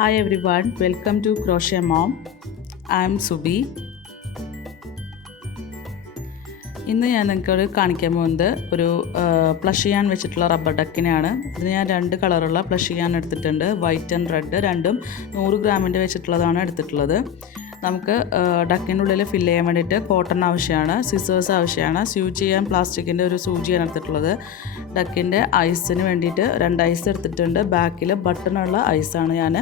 Hi everyone, welcome to Crochet Mom. I am Subi. ഇന്ന് ഞാൻ നിങ്ങൾക്ക് കാണിക്കാൻ പോകുന്നത് ഒരു പ്ലഷ് ചെയ്യാൻ വെച്ചിട്ടുള്ള റബ്ബർ ഡക്കിനെയാണ്. ഇതിന് ഞാൻ രണ്ട് കളറുള്ള പ്ലഷ് ചെയ്യാൻ എടുത്തിട്ടുണ്ട്, വൈറ്റ് ആൻഡ് റെഡ്. രണ്ടും 100 ഗ്രാമിൻ്റെ വെച്ചിട്ടുള്ളതാണ് എടുത്തിട്ടുള്ളത്. നമുക്ക് ഡക്കിൻ്റെ ഉള്ളിൽ ഫില്ല് ചെയ്യാൻ വേണ്ടിയിട്ട് കോട്ടൺ ആവശ്യമാണ്, സിസേഴ്സ് ആവശ്യമാണ്, സ്യൂച്ച് ചെയ്യാൻ പ്ലാസ്റ്റിക്കിൻ്റെ ഒരു സൂചിയാണ് എടുത്തിട്ടുള്ളത്. ഡക്കിൻ്റെ ഐസിന് വേണ്ടിയിട്ട് 2 ഐസ് എടുത്തിട്ടുണ്ട്. ബാക്കിൽ ബട്ടണുള്ള ഐസാണ് ഞാൻ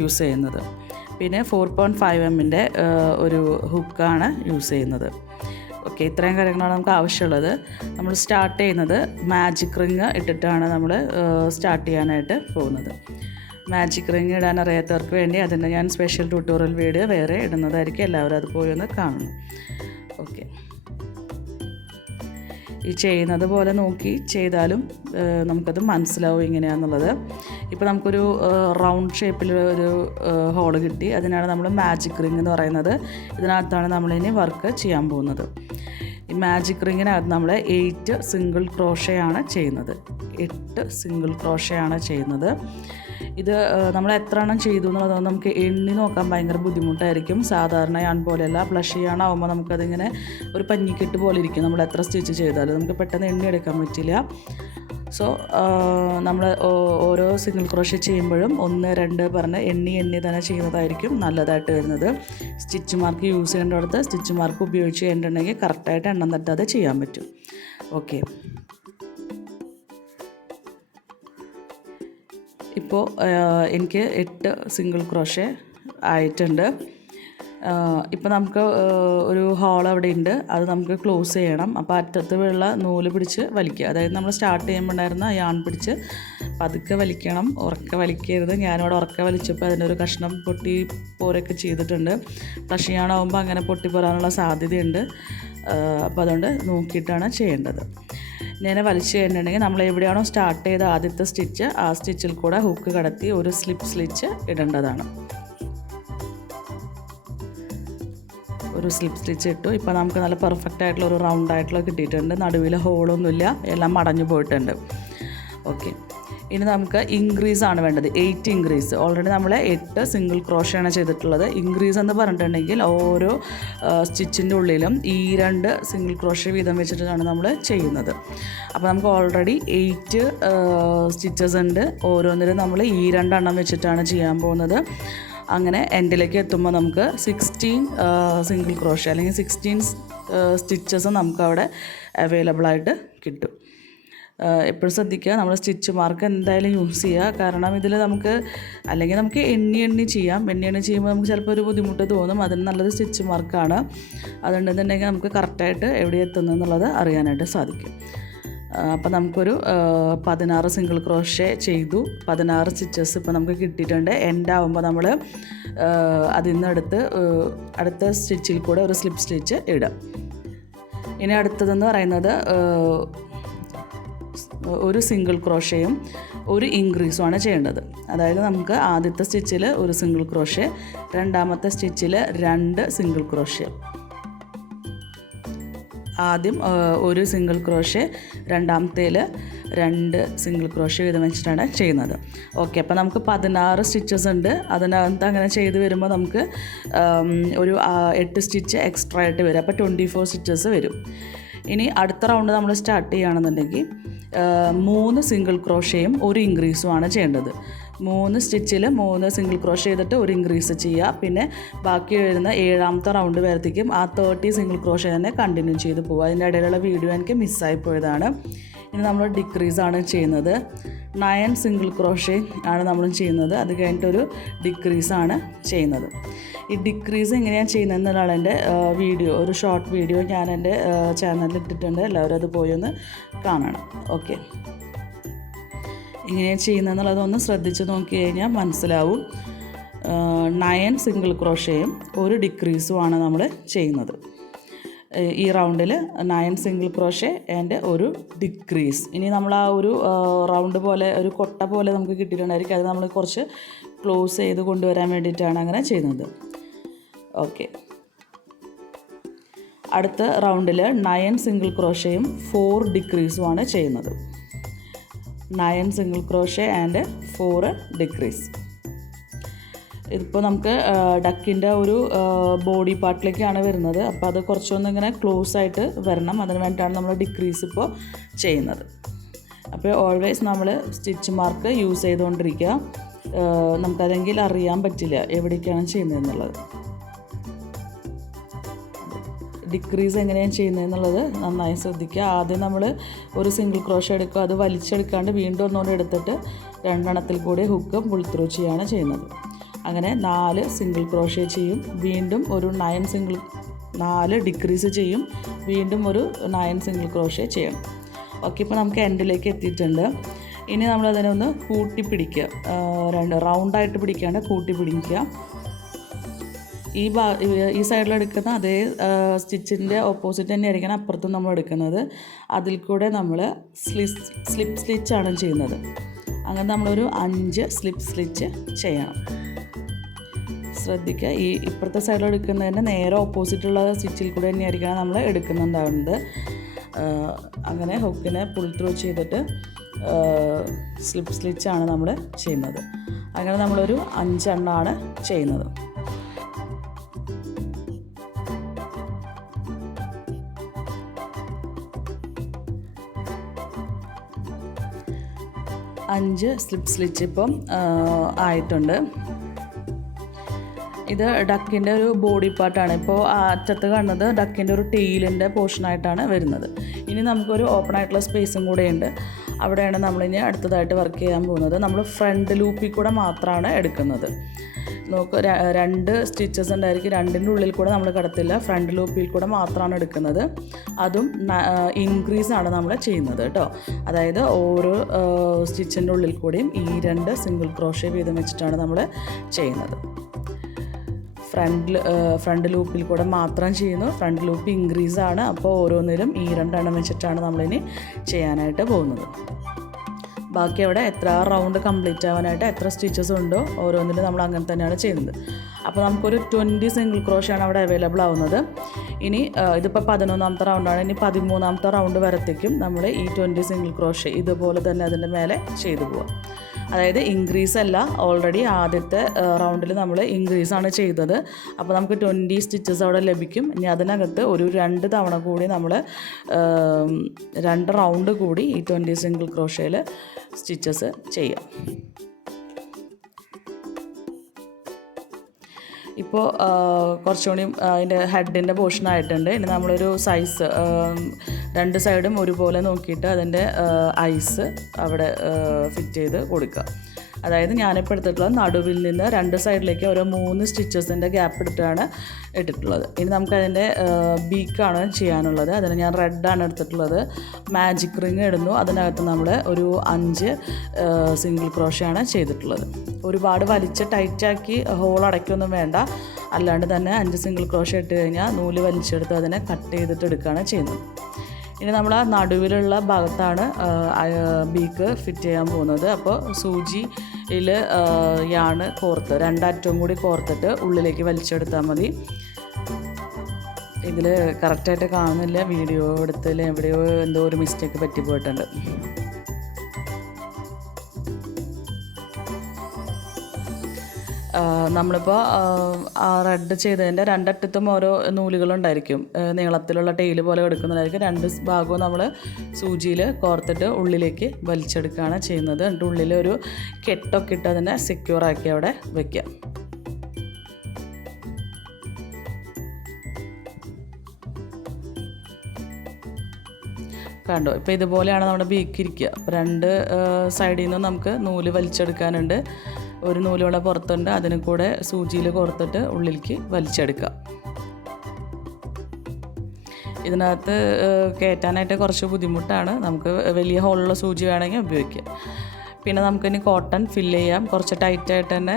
യൂസ് ചെയ്യുന്നത്. പിന്നെ 4.5 mm ഒരു ഹുക്കാണ് യൂസ് ചെയ്യുന്നത്. ഓക്കെ, ഇത്രയും കാര്യങ്ങളാണ് നമുക്ക് ആവശ്യമുള്ളത്. നമ്മൾ സ്റ്റാർട്ട് ചെയ്യുന്നത് മാജിക് റിങ് ഇട്ടിട്ടാണ് നമ്മൾ സ്റ്റാർട്ട് ചെയ്യാനായിട്ട് പോകുന്നത്. മാജിക് റിങ് ഇടാൻ അറിയാത്തവർക്ക് വേണ്ടി അതിൻ്റെ ഞാൻ സ്പെഷ്യൽ ട്യൂട്ടോറിയൽ വീഡിയോ വേറെ ഇടുന്നതായിരിക്കും. എല്ലാവരും അത് പോയി ഒന്ന് കാണണം. ഓക്കെ, ഈ ചെയ്യുന്നത് പോലെ നോക്കി ചെയ്താലും നമുക്കത് മനസ്സിലാവും എങ്ങനെയാണെന്നുള്ളത്. ഇപ്പോൾ നമുക്കൊരു റൗണ്ട് ഷേപ്പിൽ ഒരു ഹോള് കിട്ടി. അതിനാണ് നമ്മൾ മാജിക് റിങ് എന്ന് പറയുന്നത്. ഇതിനകത്താണ് നമ്മളിനി വർക്ക് ചെയ്യാൻ പോകുന്നത്. ഈ മാജിക് റിങ്ങിനകത്ത് നമ്മൾ 8 സിംഗിൾ ക്രോഷയാണ് ചെയ്യുന്നത്. 8 സിംഗിൾ ക്രോഷയാണ് ചെയ്യുന്നത്. ഇത് നമ്മൾ എത്ര എണ്ണം ചെയ്തു എന്നുള്ളത് നമുക്ക് എണ്ണി നോക്കാൻ ഭയങ്കര ബുദ്ധിമുട്ടായിരിക്കും. സാധാരണ യാൺ പോലെയല്ല, പ്ലഷ് ചെയ്യാനാവുമ്പോൾ നമുക്കതിങ്ങനെ ഒരു പഞ്ഞിക്കെട്ട് പോലെ ഇരിക്കും. നമ്മൾ എത്ര സ്റ്റിച്ച് ചെയ്താലും നമുക്ക് പെട്ടെന്ന് എണ്ണി എടുക്കാൻ പറ്റില്ല. സോ നമ്മൾ ഓരോ സിംഗിൾ ക്രോഷേ ചെയ്യുമ്പോഴും 1, 2 പറഞ്ഞ് എണ്ണി തന്നെ ചെയ്യുന്നതായിരിക്കും നല്ലതായിട്ട് വരുന്നത്. സ്റ്റിച്ച് മാർക്ക് യൂസ് ചെയ്യേണ്ടടുത്ത് സ്റ്റിച്ച് മാർക്ക് ഉപയോഗിച്ച് ചെയ്യേണ്ടിട്ടുണ്ടെങ്കിൽ കറക്റ്റായിട്ട് എണ്ണം തട്ടാതെ ചെയ്യാൻ പറ്റും. ഓക്കെ, ഇപ്പോൾ എനിക്ക് 8 സിംഗിൾ ക്രോഷേ ആയിട്ടുണ്ട്. ഇപ്പോൾ നമുക്ക് ഒരു ഹോൾ അവിടെ ഉണ്ട്, അത് നമുക്ക് ക്ലോസ് ചെയ്യണം. അപ്പോൾ അറ്റത്ത് ഉള്ള നൂല് പിടിച്ച് വലിക്കുക. അതായത് നമ്മൾ സ്റ്റാർട്ട് ചെയ്യുമ്പോൾ ഉണ്ടായിരുന്ന യാൺ പിടിച്ച് പതുക്കെ വലിക്കണം, ഉറക്കെ വലിക്കരുത്. ഞാനിവിടെ ഉറക്കെ വലിച്ചപ്പോൾ അതിനൊരു കഷ്ണം പൊട്ടി പോരൊക്കെ ചെയ്തിട്ടുണ്ട്. പ്ലഷ് യാണാവുമ്പോൾ അങ്ങനെ പൊട്ടി പോരാനുള്ള സാധ്യതയുണ്ട്. അപ്പോൾ അതുകൊണ്ട് നോക്കിയിട്ടാണ് ചെയ്യേണ്ടത്. ഇങ്ങനെ വലിച്ചു കഴിഞ്ഞിട്ടുണ്ടെങ്കിൽ നമ്മൾ എവിടെയാണോ സ്റ്റാർട്ട് ചെയ്ത ആദ്യത്തെ സ്റ്റിച്ച്, ആ സ്റ്റിച്ചിൽ കൂടെ ഹുക്ക് കടത്തി ഒരു സ്ലിപ്പ് സ്റ്റിച്ച് ഇടേണ്ടതാണ്. ഒരു സ്ലിപ്പ് സ്റ്റിച്ച് ഇട്ടു. ഇപ്പോൾ നമുക്ക് നല്ല പെർഫെക്റ്റ് ആയിട്ടുള്ള ഒരു റൗണ്ട് ആയിട്ടുള്ള കിട്ടിയിട്ടുണ്ട്. നടുവിൽ ഹോളൊന്നുമില്ല, എല്ലാം മടഞ്ഞു പോയിട്ടുണ്ട്. ഓക്കെ, ഇനി നമുക്ക് ഇൻക്രീസ് ആണ് വേണ്ടത്. 8 ഇൻക്രീസ്. ഓൾറെഡി നമ്മൾ 8 സിംഗിൾ ക്രോഷയാണ് ചെയ്തിട്ടുള്ളത്. ഇൻക്രീസ് എന്ന് പറഞ്ഞിട്ടുണ്ടെങ്കിൽ ഓരോ സ്റ്റിച്ചിൻ്റെ ഉള്ളിലും ഈ 2 സിംഗിൾ ക്രോഷ വീതം വെച്ചിട്ടാണ് നമ്മൾ ചെയ്യുന്നത്. അപ്പോൾ നമുക്ക് ഓൾറെഡി 8 സ്റ്റിച്ചസ് ഉണ്ട്. ഓരോന്നിലും നമ്മൾ ഈ 2 എണ്ണം വെച്ചിട്ടാണ് ചെയ്യാൻ പോകുന്നത്. അങ്ങനെ എൻഡിലേക്ക് എത്തുമ്പോൾ നമുക്ക് 16 സിംഗിൾ ക്രോഷ അല്ലെങ്കിൽ 16 സ്റ്റിച്ചസ് നമുക്കവിടെ അവൈലബിൾ ആയിട്ട് കിട്ടും. എപ്പോഴും ശ്രദ്ധിക്കുക, നമ്മൾ സ്റ്റിച്ച് മാർക്ക് എന്തായാലും യൂസ് ചെയ്യുക. കാരണം ഇതിൽ നമുക്ക് അല്ലെങ്കിൽ നമുക്ക് എണ്ണി ചെയ്യാം. എണ്ണി ചെയ്യുമ്പോൾ നമുക്ക് ചിലപ്പോൾ ഒരു ബുദ്ധിമുട്ട് തോന്നും. അതിന് നല്ലത് സ്റ്റിച്ച് മാർക്കാണ്. അതുകൊണ്ടെന്നുണ്ടെങ്കിൽ നമുക്ക് കറക്റ്റായിട്ട് എവിടെ എത്തുന്നു എന്നുള്ളത് അറിയാനായിട്ട് സാധിക്കും. അപ്പോൾ നമുക്കൊരു 16 സിംഗിൾ ക്രോഷേ ചെയ്തു. 16 സ്റ്റിച്ചസ് ഇപ്പോൾ നമുക്ക് കിട്ടിയിട്ടുണ്ട്. എൻഡാവുമ്പോൾ നമ്മൾ അതിൽ നിന്ന് അടുത്ത സ്റ്റിച്ചിൽ കൂടെ ഒരു സ്ലിപ്പ് സ്റ്റിച്ച് ഇടാം. ഇനി അടുത്തതെന്ന് പറയുന്നത് ഒരു സിംഗിൾ ക്രോഷയും ഒരു ഇൻക്രീസുമാണ് ചെയ്യേണ്ടത്. അതായത് നമുക്ക് ആദ്യത്തെ സ്റ്റിച്ചിൽ ഒരു സിംഗിൾ ക്രോഷേ, രണ്ടാമത്തെ സ്റ്റിച്ചിൽ 2 സിംഗിൾ ക്രോഷേ. ആദ്യം ഒരു സിംഗിൾ ക്രോഷേ, രണ്ടാമത്തേൽ 2 സിംഗിൾ ക്രോഷേ വീതം വെച്ചിട്ടാണ് ചെയ്യുന്നത്. ഓക്കെ, അപ്പോൾ നമുക്ക് 16 സ്റ്റിച്ചസ് ഉണ്ട്. അതിനകത്ത് അങ്ങനെ ചെയ്ത് വരുമ്പോൾ നമുക്ക് ഒരു 8 സ്റ്റിച്ച് എക്സ്ട്രാ ആയിട്ട് വരും. അപ്പോൾ 24 സ്റ്റിച്ചസ് വരും. ഇനി അടുത്ത റൗണ്ട് നമ്മൾ സ്റ്റാർട്ട് ചെയ്യുകയാണെന്നുണ്ടെങ്കിൽ 3 സിംഗിൾ ക്രോഷയും ഒരു ഇൻക്രീസുമാണ് ചെയ്യേണ്ടത്. 3 സ്റ്റിച്ചിൽ 3 സിംഗിൾ ക്രോഷ ചെയ്തിട്ട് ഒരു ഇൻക്രീസ് ചെയ്യുക. പിന്നെ ബാക്കി വരുന്ന 7ാമത്തെ റൗണ്ട് വരത്തേക്കും ആ 30 സിംഗിൾ ക്രോഷ തന്നെ കണ്ടിന്യൂ ചെയ്ത് പോവുക. അതിൻ്റെ ഇടയിലുള്ള വീഡിയോ എനിക്ക് മിസ്സായി പോയതാണ്. ഇനി നമ്മൾ ഡിക്രീസാണ് ചെയ്യുന്നത്. 9 സിംഗിൾ ക്രോഷേ ആണ് നമ്മൾ ചെയ്യുന്നത്. അത് കഴിഞ്ഞിട്ടൊരു ഡിക്രീസാണ് ചെയ്യുന്നത്. ഈ ഡിക്രീസ് എങ്ങനെയാണ് ചെയ്യുന്നതെന്നാണ് എൻ്റെ വീഡിയോ, ഒരു ഷോർട്ട് വീഡിയോ ഞാൻ എൻ്റെ ചാനലിൽ ഇട്ടിട്ടുണ്ട്. എല്ലാവരും അത് പോയി ഒന്ന് കാണണം. ഓക്കെ, ഇങ്ങനെയാണ് ചെയ്യുന്നതെന്നുള്ളതൊന്ന് ശ്രദ്ധിച്ച് നോക്കി കഴിഞ്ഞാൽ മനസ്സിലാവും. 9 സിംഗിൾ ക്രോഷയും ഒരു ഡിക്രീസുമാണ് നമ്മൾ ചെയ്യുന്നത്. ഈ റൗണ്ടിൽ 9 സിംഗിൾ ക്രോഷേ ആൻഡ് ഒരു ഡിക്രീസ്. ഇനി നമ്മൾ ആ ഒരു റൗണ്ട് പോലെ ഒരു കൊട്ട പോലെ നമുക്ക് കിട്ടിയിട്ടുണ്ടായിരിക്കും. അത് നമ്മൾ കുറച്ച് ക്ലോസ് ചെയ്ത് കൊണ്ടുവരാൻ വേണ്ടിയിട്ടാണ് അങ്ങനെ ചെയ്യുന്നത്. ഓക്കെ, അടുത്ത റൗണ്ടിൽ 9 സിംഗിൾ ക്രോഷയും 4 ഡിക്രീസുമാണ് ചെയ്യുന്നത്. 9 സിംഗിൾ ക്രോഷേ ആൻഡ് 4 ഡിക്രീസ്. ഇതിപ്പോൾ നമുക്ക് ഡക്കിൻ്റെ ഒരു ബോഡി പാർട്ടിലേക്കാണ് വരുന്നത്. അപ്പോൾ അത് കുറച്ചൊന്നും ഇങ്ങനെ ക്ലോസ് ആയിട്ട് വരണം. അതിന് വേണ്ടിയിട്ടാണ് നമ്മൾ ഡിക്രീസ് ഇപ്പോൾ ചെയ്യുന്നത്. അപ്പോൾ ഓൾവേസ് നമ്മൾ സ്റ്റിച്ച് മാർക്ക് യൂസ് ചെയ്തുകൊണ്ടിരിക്കുക. നമുക്കതെങ്കിൽ അറിയാൻ പറ്റില്ല എവിടേക്കാണ് ചെയ്യുന്നതെന്നുള്ളത്. ഡിക്രീസ് എങ്ങനെയാണ് ചെയ്യുന്നതെന്നുള്ളത് നന്നായി ശ്രദ്ധിക്കുക. ആദ്യം നമ്മൾ ഒരു സിംഗിൾ ക്രോഷ എടുക്കുക, അത് വലിച്ചെടുക്കാണ്ട് വീണ്ടും ഒന്നുകൂടെ എടുത്തിട്ട് രണ്ടെണ്ണത്തിൽ കൂടി ഹുക്ക് പുൾ ത്രൂ ചെയ്യുകയാണ് ചെയ്യുന്നത്. അങ്ങനെ 4 സിംഗിൾ ക്രോഷേ ചെയ്യും, വീണ്ടും ഒരു 4 ഡിക്രീസ് ചെയ്യും, വീണ്ടും ഒരു 9 സിംഗിൾ ക്രോഷേ ചെയ്യണം. ഓക്കെ, ഇപ്പോൾ നമുക്ക് എൻഡിലേക്ക് എത്തിയിട്ടുണ്ട്. ഇനി നമ്മളതിനെ ഒന്ന് കൂട്ടി പിടിക്കുക, റൗണ്ടായിട്ട് പിടിക്കാണ്ട് കൂട്ടി പിടിക്കുക. ഈ സൈഡിലെടുക്കുന്ന അതേ സ്റ്റിച്ചിൻ്റെ ഓപ്പോസിറ്റ് തന്നെ ആയിരിക്കണം അപ്പുറത്തും നമ്മൾ എടുക്കുന്നത്. അതിൽ കൂടെ നമ്മൾ സ്ലിപ്പ് സ്റ്റിച്ചാണ് ചെയ്യുന്നത്. അങ്ങനെ നമ്മളൊരു 5 സ്ലിപ്പ് സ്റ്റിച്ച് ചെയ്യണം. ശ്രദ്ധിക്കുക, ഈ ഇപ്പുറത്തെ സൈഡിൽ എടുക്കുന്നതിൻ്റെ നേരെ ഓപ്പോസിറ്റുള്ള സ്റ്റിച്ചിൽ കൂടെ തന്നെയായിരിക്കണം നമ്മൾ എടുക്കുന്നുണ്ടാവുന്നത്. അങ്ങനെ ഹുക്കിനെ പുൾ ത്രൂ ചെയ്തിട്ട് സ്ലിപ്പ് സ്റ്റിച്ചാണ് നമ്മൾ ചെയ്യുന്നത്. അങ്ങനെ നമ്മളൊരു 5 എണ്ണമാണ് ചെയ്യുന്നത്. അഞ്ച് സ്ലിപ്പ് സ്റ്റിച്ച് ഇപ്പം ആയിട്ടുണ്ട്. ഇത് ഡക്കിൻ്റെ ഒരു ബോഡി പാർട്ടാണ്. ഇപ്പോൾ അറ്റത്ത് കാണുന്നത് ഡക്കിൻ്റെ ഒരു ടെയിലിൻ്റെ പോർഷനായിട്ടാണ് വരുന്നത്. ഇനി നമുക്കൊരു ഓപ്പൺ ആയിട്ടുള്ള സ്പേസും കൂടെയുണ്ട്. അവിടെയാണ് നമ്മളിനി അടുത്തതായിട്ട് വർക്ക് ചെയ്യാൻ പോകുന്നത്. നമ്മൾ ഫ്രണ്ട് ലൂപ്പിൽ കൂടെ മാത്രമാണ് എടുക്കുന്നത്. നമുക്ക് 2 സ്റ്റിച്ചസ് ഉണ്ടായിരിക്കും. 2ൻ്റെ ഉള്ളിൽ കൂടെ നമ്മൾ കടത്തില്ല, ഫ്രണ്ട് ലൂപ്പിൽ കൂടെ മാത്രമാണ് എടുക്കുന്നത്. അതും ഇൻക്രീസാണ് നമ്മൾ ചെയ്യുന്നത് കേട്ടോ. അതായത് ഓരോ സ്റ്റിച്ചിൻ്റെ ഉള്ളിൽ കൂടെയും ഈ 2 സിംഗിൾ ക്രോഷേ വീതം വെച്ചിട്ടാണ് നമ്മൾ ചെയ്യുന്നത്. ഫ്രണ്ട് ലൂപ്പിൽ കൂടെ മാത്രം ചെയ്യുന്നു. ഫ്രണ്ട് ലൂപ്പ് ഇൻക്രീസാണ്. അപ്പോൾ ഓരോന്നിലും ഈ 2 എണ്ണം വെച്ചിട്ടാണ് നമ്മളിനി ചെയ്യാനായിട്ട് പോകുന്നത്. ബാക്കി അവിടെ എത്ര റൗണ്ട് കംപ്ലീറ്റ് ആവാനായിട്ട് എത്ര സ്റ്റിച്ചസ് ഉണ്ടോ ഓരോന്നിലും നമ്മൾ അങ്ങനെ തന്നെയാണ് ചെയ്യുന്നത്. അപ്പോൾ നമുക്കൊരു 20 സിംഗിൾ ക്രോഷാണ് അവിടെ അവൈലബിൾ ആവുന്നത്. ഇനി ഇതിപ്പോൾ 11ാമത്തെ റൗണ്ടാണ്. ഇനി 13ാമത്തെ റൗണ്ട് വരത്തേക്കും നമ്മൾ ഈ 20 സിംഗിൾ ക്രോഷേ ഇതുപോലെ തന്നെ അതിൻ്റെ മേലെ ചെയ്തു പോവാം. അതായത് ഇൻക്രീസ് അല്ല, ഓൾറെഡി ആദ്യത്തെ റൗണ്ടിൽ നമ്മൾ ഇൻക്രീസാണ് ചെയ്തത്. അപ്പോൾ നമുക്ക് 20 സ്റ്റിച്ചസ് അവിടെ ലഭിക്കും. ഇനി അതിനകത്ത് ഒരു 2 തവണ കൂടി നമ്മൾ 2 റൗണ്ട് കൂടി ഈ 20 സിംഗിൾ ക്രോഷയിൽ സ്റ്റിച്ചസ് ചെയ്യാം. ഇപ്പോൾ കുറച്ചുകൂടി അതിൻ്റെ ഹെഡിൻ്റെ പോർഷൻ ആയിട്ടുണ്ട്. ഇനി നമ്മളൊരു സൈസ് 2 സൈഡും ഒരുപോലെ നോക്കിയിട്ട് അതിൻ്റെ ഐസ് അവിടെ ഫിറ്റ് ചെയ്ത് കൊടുക്കുക. അതായത് ഞാനിപ്പോൾ എടുത്തിട്ടുള്ളത് നടുവിൽ നിന്ന് 2 സൈഡിലേക്ക് ഓരോ 3 സ്റ്റിച്ചസിൻ്റെ ഗ്യാപ്പ് എടുത്തിട്ടാണ് ഇട്ടിട്ടുള്ളത്. ഇനി നമുക്കതിൻ്റെ ബീക്കാണ് ചെയ്യാനുള്ളത്. അതിന് ഞാൻ റെഡാണ് എടുത്തിട്ടുള്ളത്. മാജിക് റിങ് ഇടുന്നു. അതിനകത്ത് നമ്മൾ ഒരു 5 സിംഗിൾ ക്രോഷയാണ് ചെയ്തിട്ടുള്ളത്. ഒരുപാട് വലിച്ച് ടൈറ്റാക്കി ഹോൾ അടയ്ക്കൊന്നും വേണ്ട. അല്ലാണ്ട് തന്നെ 5 സിംഗിൾ ക്രോഷ ഇട്ട് കഴിഞ്ഞാൽ നൂല് വലിച്ചെടുത്ത് അതിനെ കട്ട് ചെയ്തിട്ട് എടുക്കുകയാണ് ചെയ്യുന്നത്. ഇനി നമ്മൾ ആ നടുവിലുള്ള ഭാഗത്താണ് ബീക്ക് ഫിറ്റ് ചെയ്യാൻ പോകുന്നത്. അപ്പോൾ സൂചിയിൽ യാണ് കോർത്ത് 2 അറ്റവും കൂടി കോർത്തിട്ട് ഉള്ളിലേക്ക് വലിച്ചെടുത്താൽ മതി. ഇതിൽ കറക്റ്റായിട്ട് കാണുന്നില്ല, വീഡിയോ എടുത്തതിൽ എവിടെയോ എന്തോ ഒരു മിസ്റ്റേക്ക് പറ്റിപ്പോയിട്ടുണ്ട്. നമ്മളിപ്പോൾ റെഡ് ചെയ്തതിൻ്റെ 2 അറ്റത്തും ഓരോ നൂലുകളുണ്ടായിരിക്കും. നീളത്തിലുള്ള ടെയിൽ പോലെ എടുക്കുന്നതായിരിക്കും. 2 ഭാഗവും നമ്മൾ സൂചിയിൽ കോർത്തിട്ട് ഉള്ളിലേക്ക് വലിച്ചെടുക്കുകയാണ് ചെയ്യുന്നത്. എന്നിട്ട് ഉള്ളിൽ ഒരു കെട്ടൊക്കെ ഇട്ട് അതിനെ സെക്യൂറാക്കി അവിടെ വയ്ക്കുക. കണ്ടോ, ഇപ്പോൾ ഇതുപോലെയാണ് നമ്മുടെ ബീക്ക് ഇരിക്കുക. അപ്പോൾ 2 സൈഡിൽ നിന്നും നമുക്ക് നൂല് വലിച്ചെടുക്കാനുണ്ട്. ഒരു നൂലോടെ പുറത്തുണ്ട്, അതിന് കൂടെ സൂചിയിൽ കോർത്തിട്ട് ഉള്ളിലേക്ക് വലിച്ചെടുക്കുക. ഇതിനകത്ത് കയറ്റാനായിട്ട് കുറച്ച് ബുദ്ധിമുട്ടാണ്. നമുക്ക് വലിയ ഹോളുള്ള സൂചി വേണമെങ്കിൽ ഉപയോഗിക്കാം. പിന്നെ നമുക്കിനി കോട്ടൺ ഫില്ല് ചെയ്യാം. കുറച്ച് ടൈറ്റായിട്ട് തന്നെ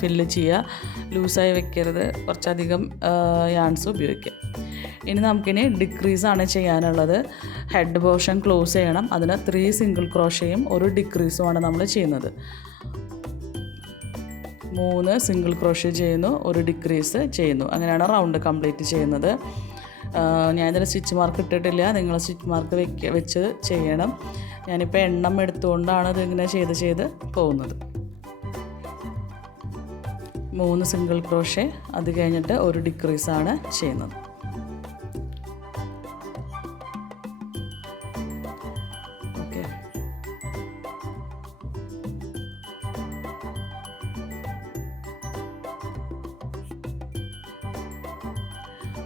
ഫില്ല് ചെയ്യുക. ലൂസായി വെക്കരുത്. കുറച്ചധികം യാൺസ് ഉപയോഗിക്കാം. ഇനി നമുക്കിനി ഡിക്രീസാണ് ചെയ്യാനുള്ളത്. ഹെഡ് പോർഷൻ ക്ലോസ് ചെയ്യണം. അതിന് 3 സിംഗിൾ ക്രോഷയും ഒരു ഡിക്രീസുമാണ് നമ്മൾ ചെയ്യുന്നത്. 3 സിംഗിൾ ക്രോഷ ചെയ്യുന്നു, ഒരു ഡിക്രീസ് ചെയ്യുന്നു. അങ്ങനെയാണ് റൗണ്ട് കംപ്ലീറ്റ് ചെയ്യുന്നത്. ഞാനിതിൽ സ്റ്റിച്ച് മാർക്ക് ഇട്ടിട്ടില്ല. നിങ്ങൾ സ്റ്റിച്ച് മാർക്ക് വെച്ച് ചെയ്യണം. ഞാനിപ്പോൾ എണ്ണം എടുത്തുകൊണ്ടാണ് ഇതിങ്ങനെ ചെയ്ത് പോകുന്നത്. 3 സിംഗിൾ ക്രോഷേ, അത് കഴിഞ്ഞിട്ട് ഒരു ഡിക്രീസാണ് ചെയ്യുന്നത്. ഓക്കെ,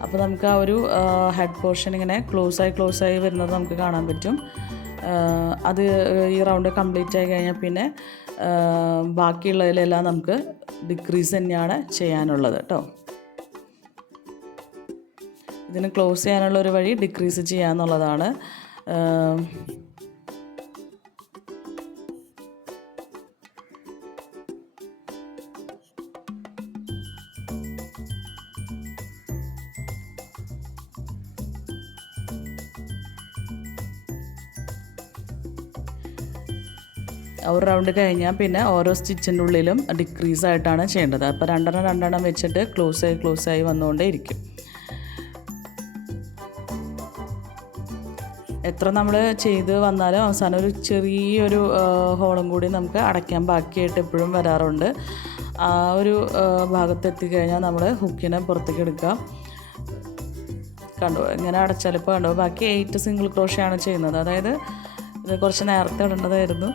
അപ്പോൾ നമുക്ക് ആ ഒരു ഹെഡ് പോർഷൻ ഇങ്ങനെ ക്ലോസ് ആയി വരുന്നത് നമുക്ക് കാണാൻ പറ്റും. അത് ഈ റൗണ്ട് കംപ്ലീറ്റ് ആയി കഴിഞ്ഞാൽ പിന്നെ ബാക്കിയുള്ളതിലെല്ലാം നമുക്ക് ഡിക്രീസ് തന്നെയാണ് ചെയ്യാനുള്ളത് കേട്ടോ. ഇതിന് ക്ലോസ് ചെയ്യാനുള്ള ഒരു വഴി ഡിക്രീസ് ചെയ്യാന്നുള്ളതാണ്. ഒരു റൗണ്ട് കഴിഞ്ഞാൽ പിന്നെ ഓരോ സ്റ്റിച്ചിൻ്റെ ഉള്ളിലും ഡിക്രീസ് ആയിട്ടാണ് ചെയ്യേണ്ടത്. അപ്പോൾ രണ്ടെണ്ണം വെച്ചിട്ട് ക്ലോസ് ആയി വന്നുകൊണ്ടേ ഇരിക്കും. എത്ര നമ്മൾ ചെയ്ത് വന്നാലും അവസാനം ഒരു ചെറിയൊരു ഹോളും കൂടി നമുക്ക് അടയ്ക്കാൻ ബാക്കിയായിട്ട് എപ്പോഴും വരാറുണ്ട്. ആ ഒരു ഭാഗത്ത് എത്തിക്കഴിഞ്ഞാൽ നമ്മൾ ഹുക്കിനെ പുറത്തേക്ക് എടുക്കാം. കണ്ടോ, ഇങ്ങനെ അടച്ചാലിപ്പോൾ കണ്ടോ, ബാക്കി 8 സിംഗിൾ ക്രോഷയാണ് ചെയ്യുന്നത്. അതായത് ഇത് കുറച്ച് നേരത്തെ ഇടേണ്ടതായിരുന്നു.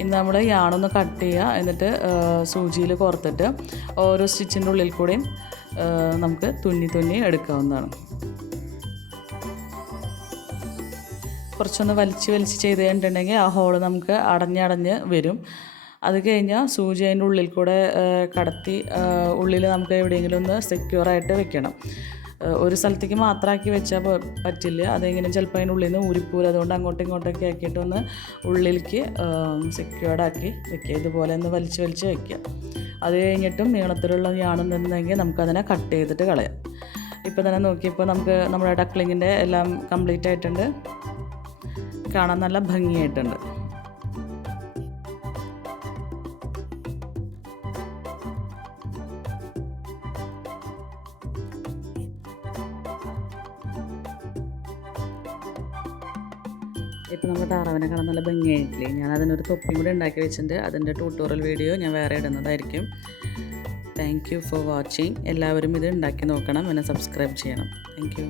ഇനി നമ്മൾ യാണൊന്ന് കട്ട് ചെയ്യുക, എന്നിട്ട് സൂചിയിൽ കോർത്തിട്ട് ഓരോ സ്റ്റിച്ചിൻ്റെ ഉള്ളിൽ കൂടെയും നമുക്ക് തുന്നി എടുക്കാവുന്നതാണ്. കുറച്ചൊന്ന് വലിച്ച് ചെയ്ത് കഴിഞ്ഞിട്ടുണ്ടെങ്കിൽ ആ ഹോള് നമുക്ക് അടഞ്ഞ് വരും. അത് കഴിഞ്ഞാൽ സൂചി അതിൻ്റെ ഉള്ളിൽ കൂടെ കടത്തി ഉള്ളിൽ നമുക്ക് എവിടെയെങ്കിലും ഒന്ന് സെക്യൂറായിട്ട് വെക്കണം. ഒരു സ്ഥലത്തേക്ക് മാത്രമാക്കി വെച്ചാൽ പറ്റില്ല. അതെങ്കിലും ചിലപ്പോൾ അതിൻ്റെ ഉള്ളിൽ നിന്ന് ഊരിപ്പോരും. അതുകൊണ്ട് അങ്ങോട്ടും ഇങ്ങോട്ടൊക്കെ ആക്കിയിട്ടൊന്ന് ഉള്ളിലേക്ക് സെക്യൂർഡാക്കി വെക്കുക. ഇതുപോലെ ഒന്ന് വലിച്ച് വയ്ക്കുക. അത് കഴിഞ്ഞിട്ടും നീളത്തിലുള്ള യാണെന്നുണ്ടെങ്കിൽ നമുക്കതിനെ കട്ട് ചെയ്തിട്ട് കളയാം. ഇപ്പോൾ തന്നെ നോക്കിയപ്പോൾ നമുക്ക് നമ്മുടെ ഡക്ലിങ്ങിൻ്റെ എല്ലാം കംപ്ലീറ്റ് ആയിട്ടുണ്ട്. കാണാൻ നല്ല ഭംഗിയായിട്ടുണ്ട്. ഇപ്പോൾ നമ്മുടെ താറാവിനെ കാണാൻ നല്ല ഭംഗിയായിട്ടില്ലേ? ഞാൻ അതിനൊരു തൊപ്പിയും കൂടി ഉണ്ടാക്കി വെച്ചിട്ടുണ്ട്. അതിൻ്റെ ട്യൂട്ടോറിയൽ വീഡിയോ ഞാൻ വേറെ ഇടുന്നതായിരിക്കും. Thank you for watching. എല്ലാവരും ഇത് ഉണ്ടാക്കി നോക്കണം, എന്നെ സബ്സ്ക്രൈബ് ചെയ്യണം. Thank you.